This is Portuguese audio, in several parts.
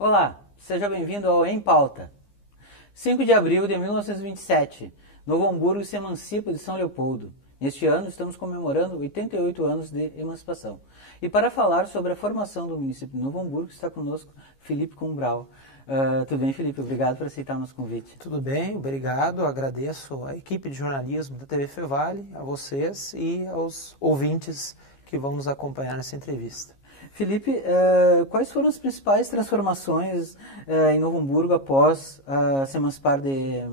Olá, seja bem-vindo ao Em Pauta. 5 de abril de 1927, Novo Hamburgo se emancipa de São Leopoldo. Neste ano estamos comemorando 88 anos de emancipação. E para falar sobre a formação do município de Novo Hamburgo está conosco Felipe Kumbral. Tudo bem, Felipe? Obrigado por aceitar o nosso convite. Tudo bem, obrigado. Agradeço à equipe de jornalismo da TV Fevale, a vocês e aos ouvintes que vão nos acompanhar nessa entrevista. Felipe, quais foram as principais transformações em Novo Hamburgo após se emancipar de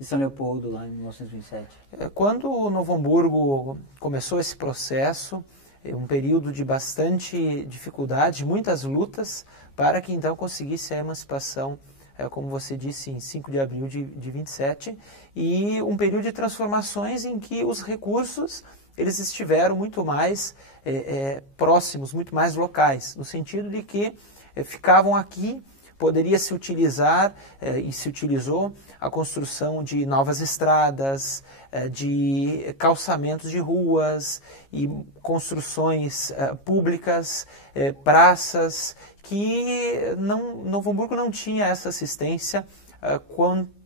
São Leopoldo, lá em 1927? Quando o Novo Hamburgo começou esse processo, um período de bastante dificuldade, muitas lutas, para que então conseguisse a emancipação, como você disse, em 5 de abril de 27, e um período de transformações em que os recursos eles estiveram muito mais próximos, muito mais locais, no sentido de que ficavam aqui, poderia se utilizar, e se utilizou, a construção de novas estradas, de calçamentos de ruas e construções públicas, praças, que Novo Hamburgo não tinha essa assistência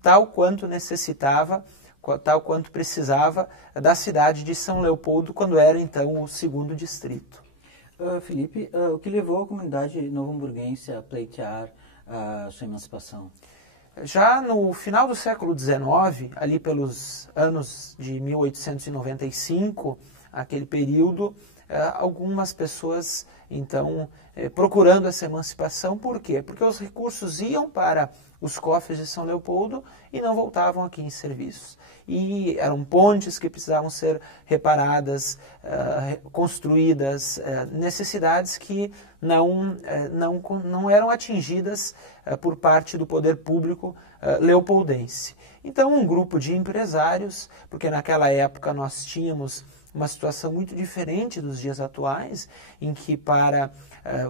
tal quanto necessitava, tal quanto precisava da cidade de São Leopoldo, quando era então o segundo distrito. Felipe, o que levou a comunidade novo-hamburguense a pleitear a sua emancipação? Já no final do século XIX, ali pelos anos de 1895, aquele período, algumas pessoas, então, procurando essa emancipação. Por quê? Porque os recursos iam para os cofres de São Leopoldo e não voltavam aqui em serviços. E eram pontes que precisavam ser reparadas, construídas, necessidades que não eram atingidas por parte do poder público leopoldense. Então, um grupo de empresários, porque naquela época nós tínhamos uma situação muito diferente dos dias atuais, em que para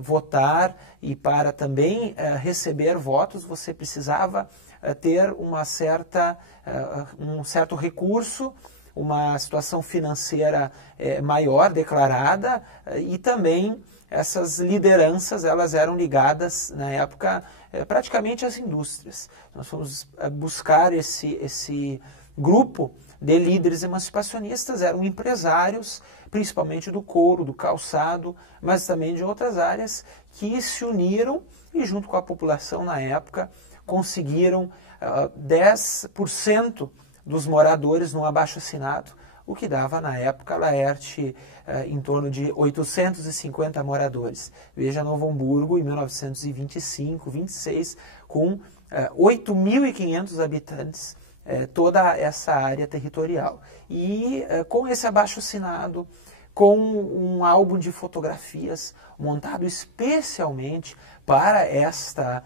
votar e para também receber votos, você precisava ter um certo recurso, uma situação financeira maior, declarada, e também essas lideranças elas eram ligadas, na época, praticamente às indústrias. Nós fomos buscar esse grupo de líderes emancipacionistas, eram empresários, principalmente do couro, do calçado, mas também de outras áreas, que se uniram e, junto com a população na época, conseguiram 10% dos moradores no abaixo-assinado, o que dava, na época, Laerte, em torno de 850 moradores. Veja Novo Hamburgo, em 1925, 26, com 8.500 habitantes, toda essa área territorial. E com esse abaixo-assinado, com um álbum de fotografias montado especialmente para esta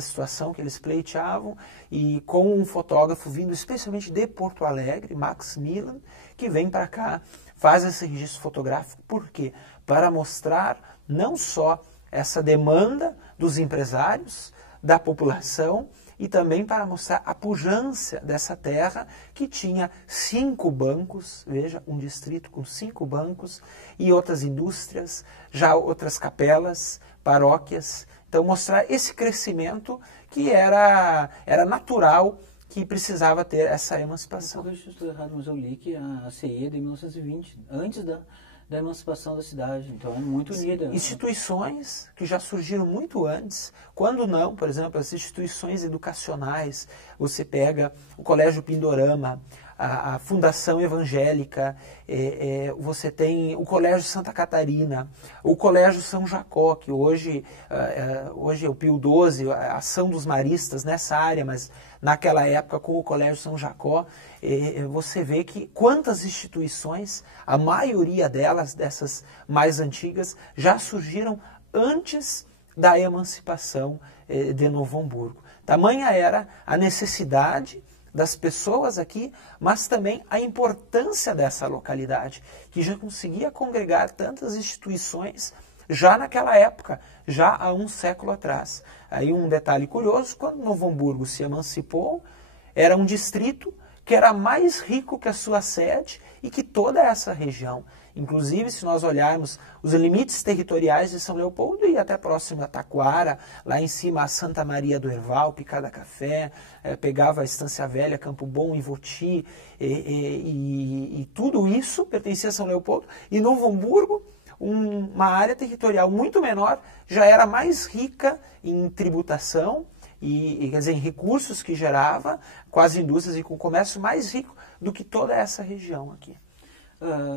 situação que eles pleiteavam, e com um fotógrafo vindo especialmente de Porto Alegre, Max Milan, que vem para cá, faz esse registro fotográfico. Por quê? Para mostrar não só essa demanda dos empresários, da população, e também para mostrar a pujança dessa terra, que tinha 5 bancos, veja, um distrito com 5 bancos, e outras indústrias, já outras capelas, paróquias. Então, mostrar esse crescimento que era natural, que precisava ter essa emancipação. Eu estou errado, mas eu li que a CE é de 1920, antes da emancipação da cidade, então é muito unida. Instituições que já surgiram muito antes, quando não, por exemplo, as instituições educacionais, você pega o Colégio Pindorama, a Fundação Evangélica, você tem o Colégio Santa Catarina, o Colégio São Jacó, que hoje é o Pio XII, a ação dos maristas nessa área, mas naquela época com o Colégio São Jacó, você vê que quantas instituições, a maioria delas, dessas mais antigas, já surgiram antes da emancipação de Novo Hamburgo. Tamanha era a necessidade das pessoas aqui, mas também a importância dessa localidade, que já conseguia congregar tantas instituições já naquela época, já há um século atrás. Aí um detalhe curioso, quando Novo Hamburgo se emancipou, era um distrito que era mais rico que a sua sede e que toda essa região. Inclusive, se nós olharmos os limites territoriais de São Leopoldo e até próximo a Taquara, lá em cima a Santa Maria do Herval, Picada Café, pegava a Estância Velha, Campo Bom, Ivoti, e tudo isso pertencia a São Leopoldo. E Novo Hamburgo, uma área territorial muito menor, já era mais rica em tributação, quer dizer, em recursos que gerava, com as indústrias e com o comércio mais rico do que toda essa região aqui.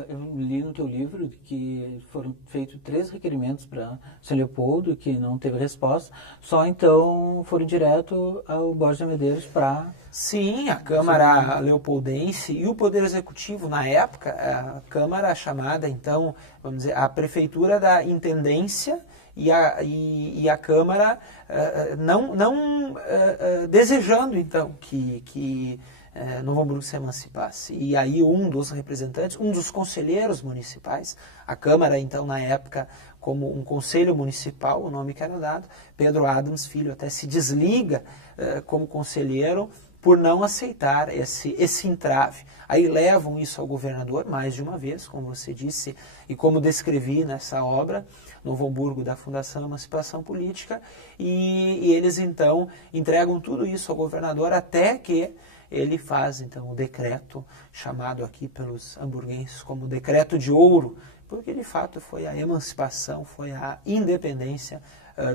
Eu li no teu livro que foram feitos 3 requerimentos para São Leopoldo, que não teve resposta, só então foram direto ao Borges de Medeiros para... Sim, a Câmara Leopoldense e o Poder Executivo, na época, a Câmara chamada, então, vamos dizer, a Prefeitura da Intendência e a Câmara não desejando, então, que Novo Hamburgo se emancipasse. E aí um dos representantes, um dos conselheiros municipais, a Câmara, então, na época, como um conselho municipal, o nome que era dado, Pedro Adams Filho, até se desliga como conselheiro por não aceitar esse entrave. Aí levam isso ao governador, mais de uma vez, como você disse, e como descrevi nessa obra, Novo Hamburgo, da Fundação Emancipação Política, e eles, então, entregam tudo isso ao governador até que ele faz, então, o decreto, chamado aqui pelos hamburguenses como Decreto de Ouro, porque, de fato, foi a emancipação, foi a independência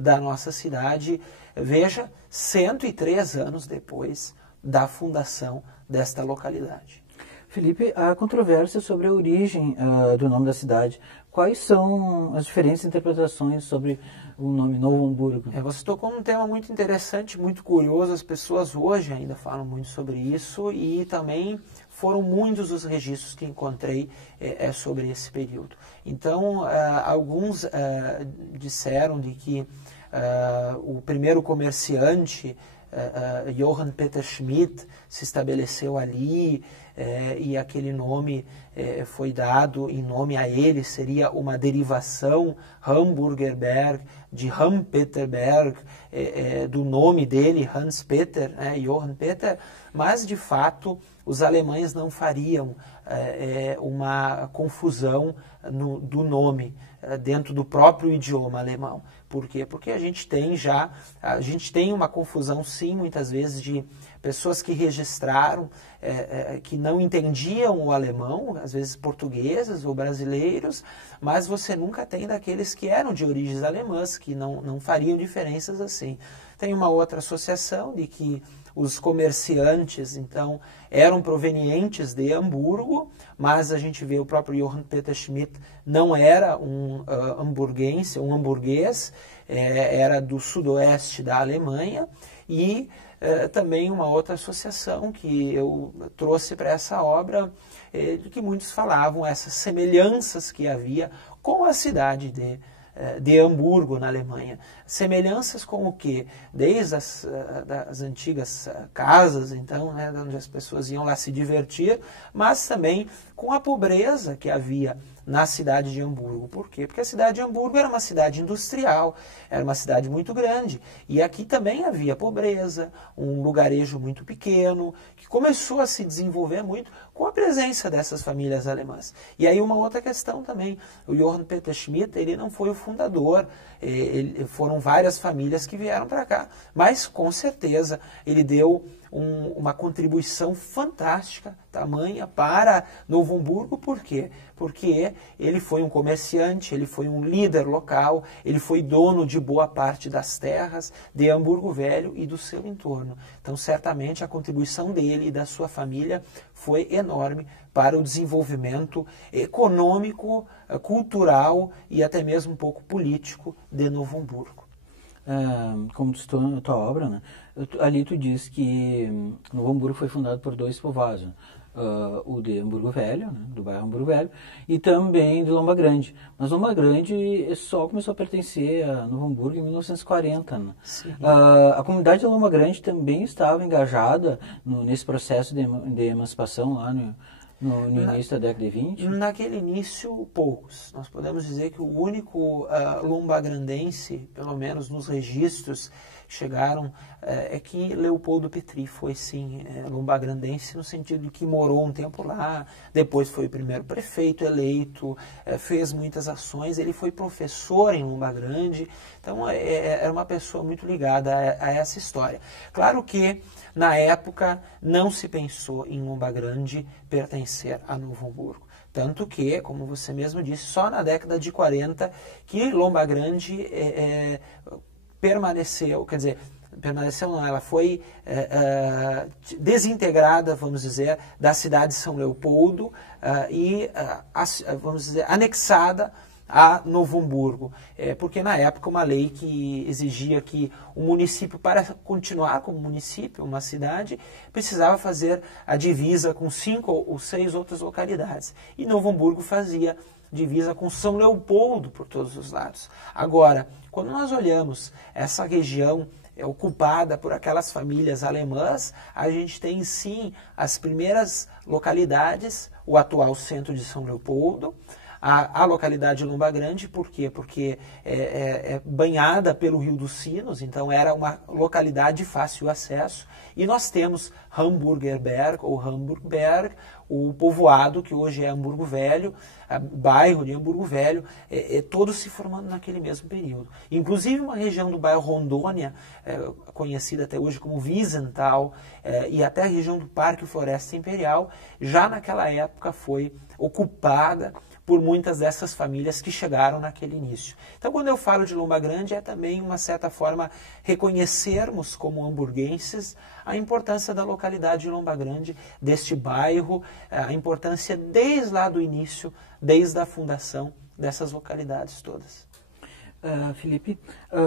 da nossa cidade. Veja, 103 anos depois da fundação desta localidade. Felipe, há controvérsia sobre a origem do nome da cidade. Quais são as diferentes interpretações sobre o nome Novo Hamburgo? Você tocou num tema muito interessante, muito curioso. As pessoas hoje ainda falam muito sobre isso e também foram muitos os registros que encontrei sobre esse período. Então, alguns disseram de que o primeiro comerciante, Johann Peter Schmidt, se estabeleceu ali e aquele nome foi dado em nome a ele, seria uma derivação Hamburgerberg, de Hampeterberg, do nome dele, Hans Peter, Johann Peter, mas de fato os alemães não fariam uma confusão do nome dentro do próprio idioma alemão. Por quê? Porque a gente tem uma confusão, sim, muitas vezes, de pessoas que registraram, que não entendiam o alemão, às vezes portugueses ou brasileiros, mas você nunca tem daqueles que eram de origens alemãs, que não fariam diferenças assim. Tem uma outra associação de que os comerciantes, então, eram provenientes de Hamburgo, mas a gente vê o próprio Johann Peter Schmidt não era um hamburguense, um hamburguês, era do sudoeste da Alemanha, e também uma outra associação que eu trouxe para essa obra, de que muitos falavam, essas semelhanças que havia com a cidade de Hamburgo, na Alemanha. Semelhanças com o quê? Desde as antigas casas, então, onde as pessoas iam lá se divertir, mas também com a pobreza que havia na cidade de Hamburgo. Por quê? Porque a cidade de Hamburgo era uma cidade industrial, era uma cidade muito grande, e aqui também havia pobreza, um lugarejo muito pequeno, que começou a se desenvolver muito com a presença dessas famílias alemãs. E aí uma outra questão também, o Johann Peter Schmidt, ele não foi o fundador, foram várias famílias que vieram para cá, mas com certeza ele deu uma contribuição fantástica, tamanha, para Novo Hamburgo. Por quê? Porque ele foi um comerciante, ele foi um líder local, ele foi dono de boa parte das terras de Hamburgo Velho e do seu entorno. Então, certamente, a contribuição dele e da sua família foi enorme para o desenvolvimento econômico, cultural e até mesmo um pouco político de Novo Hamburgo. Como tu citou na tua obra, né? Ali tu diz que Novo Hamburgo foi fundado por 2 povoados, o de Hamburgo Velho, né, do bairro Hamburgo Velho, e também de Lomba Grande. Mas Lomba Grande só começou a pertencer a Novo Hamburgo em 1940. Né? A comunidade de Lomba Grande também estava engajada nesse processo de emancipação lá no início da década de 20? Naquele início, poucos. Nós podemos dizer que o único lombagrandense, pelo menos nos registros, chegaram, é que Leopoldo Petri foi, sim, lombagrandense, no sentido de que morou um tempo lá, depois foi o primeiro prefeito eleito, fez muitas ações, ele foi professor em Lomba Grande, então era uma pessoa muito ligada a essa história. Claro que, na época, não se pensou em Lomba Grande pertencer a Novo Hamburgo. Tanto que, como você mesmo disse, só na década de 40 que Lomba Grande permaneceu, quer dizer, permaneceu não, ela foi desintegrada, vamos dizer, da cidade de São Leopoldo e, vamos dizer, anexada a Novo Hamburgo, porque na época uma lei que exigia que o município, para continuar como município, uma cidade, precisava fazer a divisa com 5 ou 6 outras localidades. E Novo Hamburgo fazia divisa com São Leopoldo por todos os lados. Agora, quando nós olhamos essa região ocupada por aquelas famílias alemãs, a gente tem sim as primeiras localidades, o atual centro de São Leopoldo, a localidade de Lomba Grande, por quê? Porque é banhada pelo Rio dos Sinos, então era uma localidade de fácil acesso. E nós temos Hamburgerberg, ou Hamburgberg, o povoado que hoje é Hamburgo Velho, o bairro de Hamburgo Velho, todos se formando naquele mesmo período. Inclusive uma região do bairro Rondônia, conhecida até hoje como Wiesenthal, e até a região do Parque Floresta Imperial, já naquela época foi ocupada por muitas dessas famílias que chegaram naquele início. Então, quando eu falo de Lomba Grande, é também, uma certa forma, reconhecermos como hamburguenses a importância da localidade de Lomba Grande, deste bairro, a importância desde lá do início, desde a fundação dessas localidades todas. Felipe,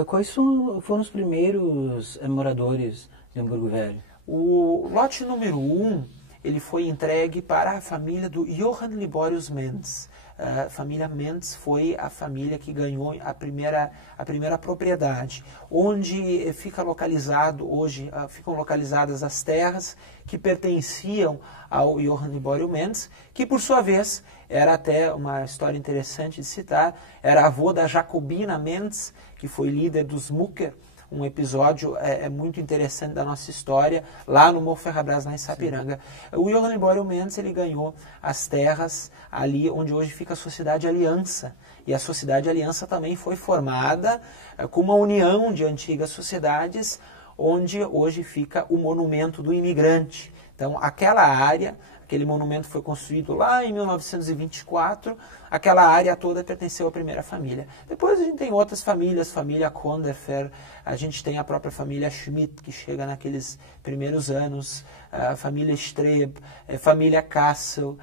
quais foram os primeiros moradores de Hamburgo Velho? O lote número 1, ele foi entregue para a família do Johann Liborius Menz. A família Menz foi a família que ganhou a primeira propriedade, onde fica localizado, hoje ficam localizadas as terras que pertenciam ao Johann Liborius Menz, que por sua vez era até uma história interessante de citar, era avô da Jacobina Menz, que foi líder dos Mucker, um episódio muito interessante da nossa história, lá no Morro Ferrabras, lá em Sapiranga. Sim. O Johann Liborius Menz, ele ganhou as terras ali onde hoje fica a Sociedade Aliança. E a Sociedade Aliança também foi formada com uma união de antigas sociedades, onde hoje fica o Monumento do Imigrante. Então, aquela área, aquele monumento foi construído lá em 1924, aquela área toda pertenceu à primeira família. Depois a gente tem outras famílias, família Konderfer, a gente tem a própria família Schmidt, que chega naqueles primeiros anos, a família Streb, família Kassel,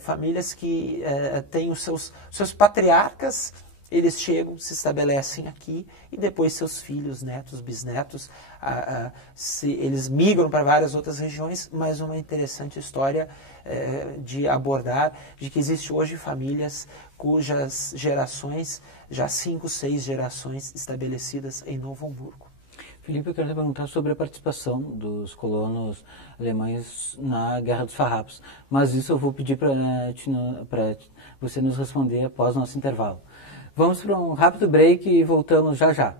famílias que têm os seus patriarcas. Eles chegam, se estabelecem aqui e depois seus filhos, netos, bisnetos, eles migram para várias outras regiões, mas uma interessante história de abordar, de que existe hoje famílias cujas gerações, já 5, 6 gerações estabelecidas em Novo Hamburgo. Felipe, eu quero te perguntar sobre a participação dos colonos alemães na Guerra dos Farrapos, mas isso eu vou pedir para você nos responder após o nosso intervalo. Vamos para um rápido break e voltamos já já.